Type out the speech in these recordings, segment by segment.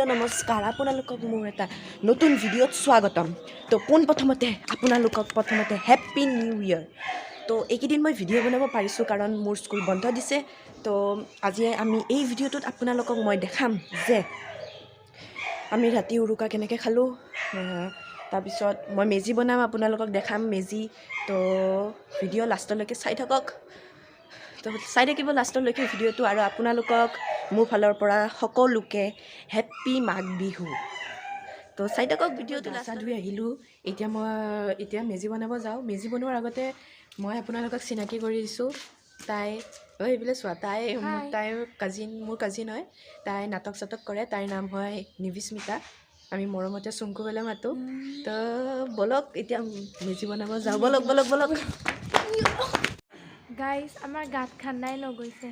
hello' নমস্কাৰ আপোনালোকক মোৰ এটা নতুন ভিডিঅ'ত স্বাগতম তো পোনপ্ৰথমতে আপোনালোকক প্ৰথমতে হেপ্পী নিউ ইয়েৰ তো এইকেইদিন মই ভিডিঅ' বনাব পাৰিছোঁ কাৰণ মোৰ স্কুল বন্ধ দিছে তো আজি আমি এই ভিডিঅ'টোত আপোনালোকক মই দেখাম যে আমি ৰাতি উৰুকা কেনেকৈ খালোঁ তাৰপিছত মই মেজি বনাম আপোনালোকক দেখাম মেজি তো ভিডিঅ' লাষ্টলৈকে চাই থাকক তো চাই থাকিব লাষ্টলৈকে ভিডিঅ'টো আৰু আপোনালোকক মোৰ ফালৰ পৰা সকলোকে হেপ্পী মাঘ বিহু তো চাই থাকক ভিডিঅ'টো লাষ্ট ধুই আহিলোঁ এতিয়া মেজি বনাব যাওঁ মেজি বনোৱাৰ আগতে মই আপোনালোকক চিনাকি কৰি দিছোঁ তাই এইবিলাক চোৱা তাইৰ মোৰ কাজিন হয় তাই নাটক চাটক কৰে তাইৰ নাম হয় নিবিস্মিতা আমি মৰমতে চুংকু বেলে মাতোঁ তো বলক এতিয়া মেজি বনাব যাওঁ বলক গাইজ আমাৰ গাত খান্দাই নগৈছে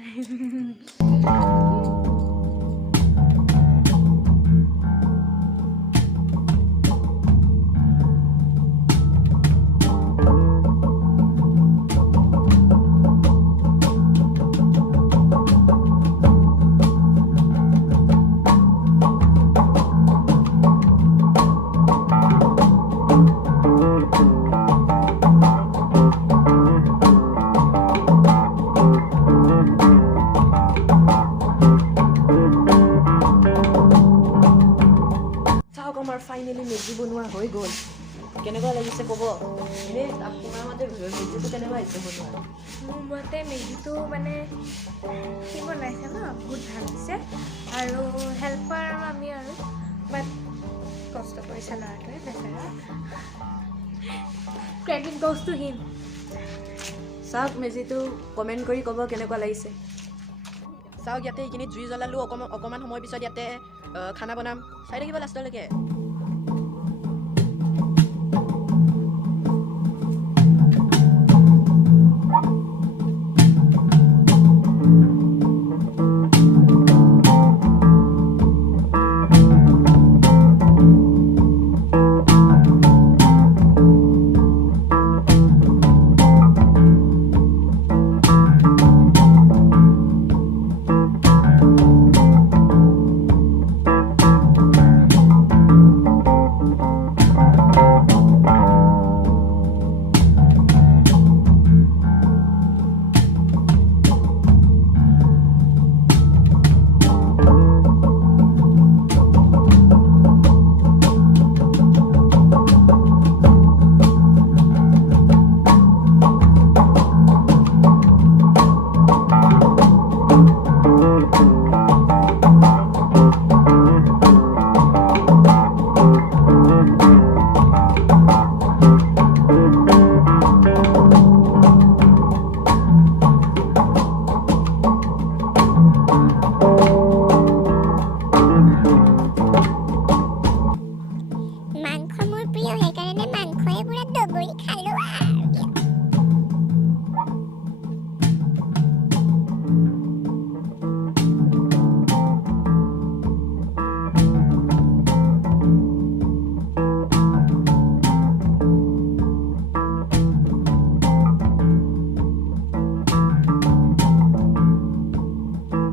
ফাইনেলি মেজি বনোৱা হৈ গ'ল কেনেকুৱা লাগিছে ক'ব এনেই আপোনাৰ মতে মেজিটো কেনেকুৱা হৈছে বনোৱা মোৰ মতে মেজিটো মানে কি বনাইছে ন বহুত ভাল হৈছে আৰু হেল্পাৰ আমি আৰু বাট কষ্ট কৰিছে ল'ৰাটোৱে বেচেৰা ক্ৰেডিট গ'জ টু হিম চাওক মেজিটো কমেণ্ট কৰি ক'ব কেনেকুৱা লাগিছে চাওক ইয়াতে এইখিনি জুই জ্বলালোঁ অকণমান সময় পিছত ইয়াতে খানা বনাম চাই থাকিব লাষ্টলৈকে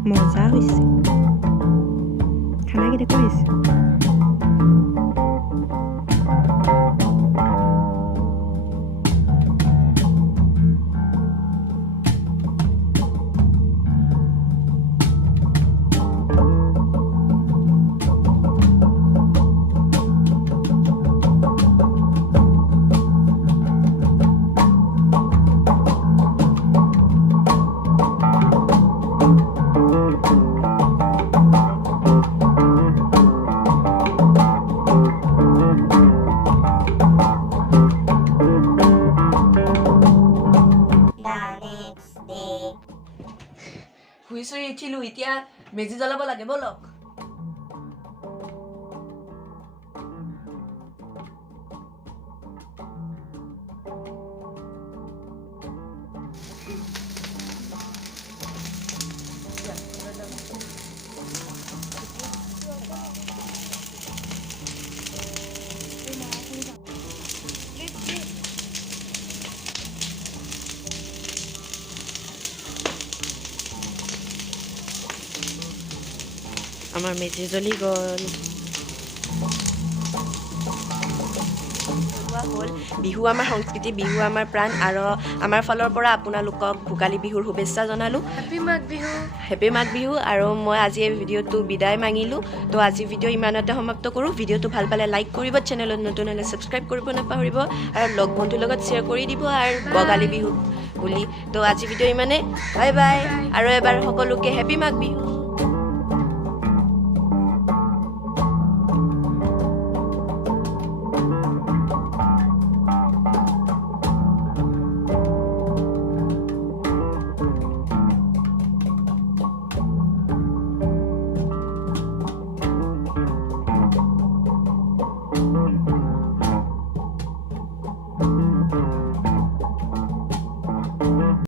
মজা হৈছে খানা কেনেকুৱা হৈছে শুই চুই উঠিলোঁ এতিয়া মেজি জ্বলাব লাগে বলক আমাৰ মেজি জ্বলি গ'ল হ'ল বিহু আমাৰ সংস্কৃতি বিহু আমাৰ প্ৰাণ আৰু আমাৰ ফালৰ পৰা আপোনালোকক ভোগালী বিহুৰ শুভেচ্ছা জনালোঁ হেপী মাঘ বিহু হেপী মাঘ বিহু আৰু মই আজি এই ভিডিঅ'টো বিদায় মাগিলোঁ তো আজি ভিডিঅ' ইমানতে সমাপ্ত কৰোঁ ভিডিঅ'টো ভাল পালে লাইক কৰিব চেনেলত নতুন হ'লে ছাবস্ক্ৰাইব কৰিব নাপাহৰিব আৰু লগ বন্ধুৰ লগত শ্বেয়াৰ কৰি দিব আৰু ভোগালী বিহু বুলি তো আজি ভিডিঅ' ইমানে বাই বাই আৰু এবাৰ সকলোকে হেপী মাঘ বিহু